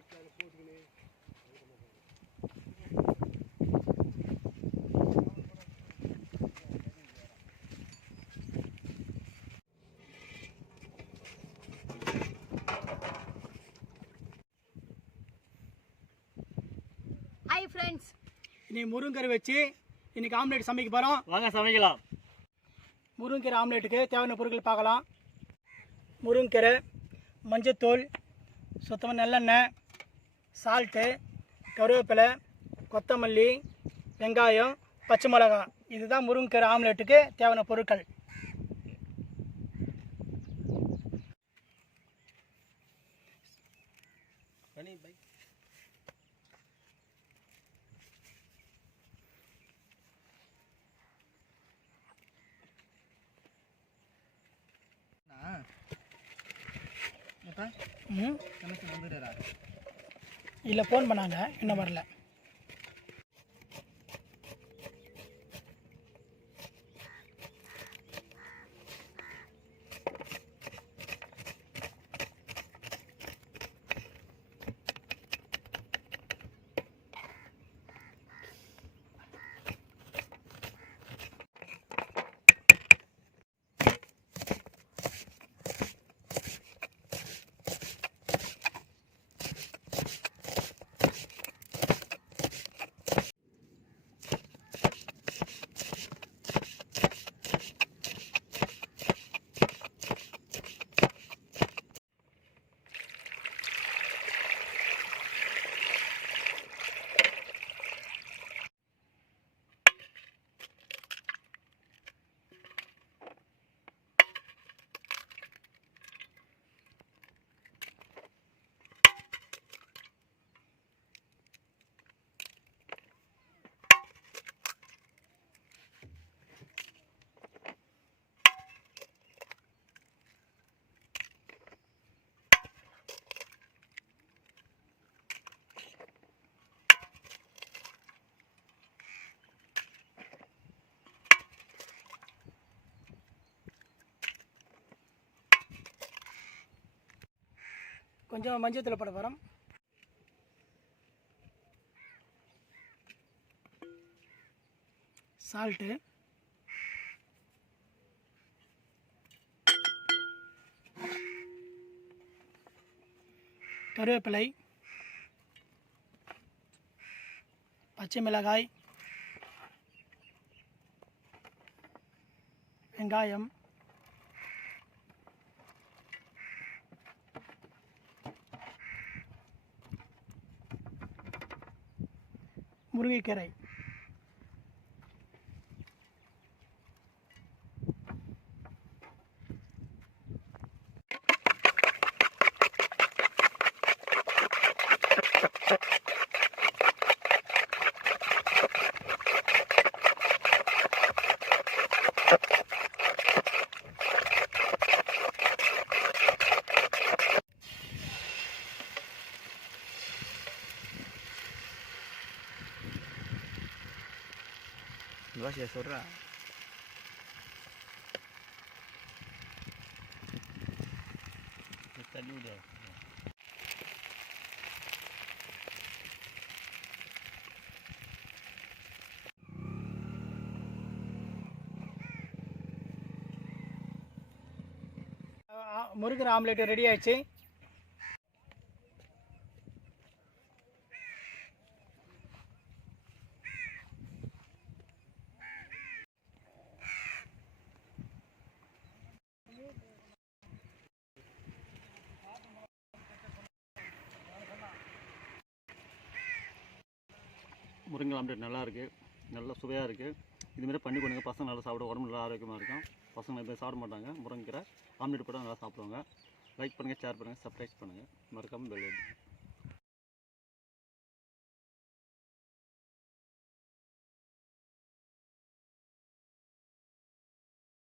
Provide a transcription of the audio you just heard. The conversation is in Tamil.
Hi friends, இன்னைக்கு முருங்கரை வச்சு இன்னைக்கு ஆம்லெட் சமைக்க போறோம். வாங்க சமைக்கலாம். முருங்கரை ஆம்லெட்டுக்கு தேவையான பொருட்கள் பார்க்கலாம். முருங்கரை, மஞ்சத்தூள், சுத்தமான நல்லெண்ணெய், சால்ட்டு, கருவேப்பிலை, கொத்தமல்லி, வெங்காயம், பச்சை மிளகாய். இதுதான் முருங்கரை ஆம்லெட்டுக்கு தேவையான பொருட்கள். இல்லை, ஃபோன் பண்ணாங்க, இன்னும் வரல. கொஞ்சம் மஞ்சத்தூள் போட போகிறோம். சால்ட்டு, கருவேப்பிலை, பச்சை மிளகாய், வெங்காயம், முருங்கைக்கீரை, Vas ya sorra. Kita dulu deh. முருங்கரை ஆம்லெட் ரெடி ஆயிடுச்சு. முருங்கை ஆம்லெட் நல்லா இருக்குது, நல்லா சுவையாக இருக்குது. இதுமாரி பண்ணி கொடுங்க, பசங்க நல்லா சாப்பிட, உடம்பு நல்லா ஆரோக்கியமாக இருக்கும். பசங்க எதுவும் சாப்பிட மாட்டாங்க, முருங்கை ஆம்லெட் போட்டால் நல்லா சாப்பிடுவாங்க. லைக் பண்ணுங்கள், ஷேர் பண்ணுங்கள், சப்ஸ்கிரைப் பண்ணுங்கள், மறக்காமல் பெல் அடிங்க.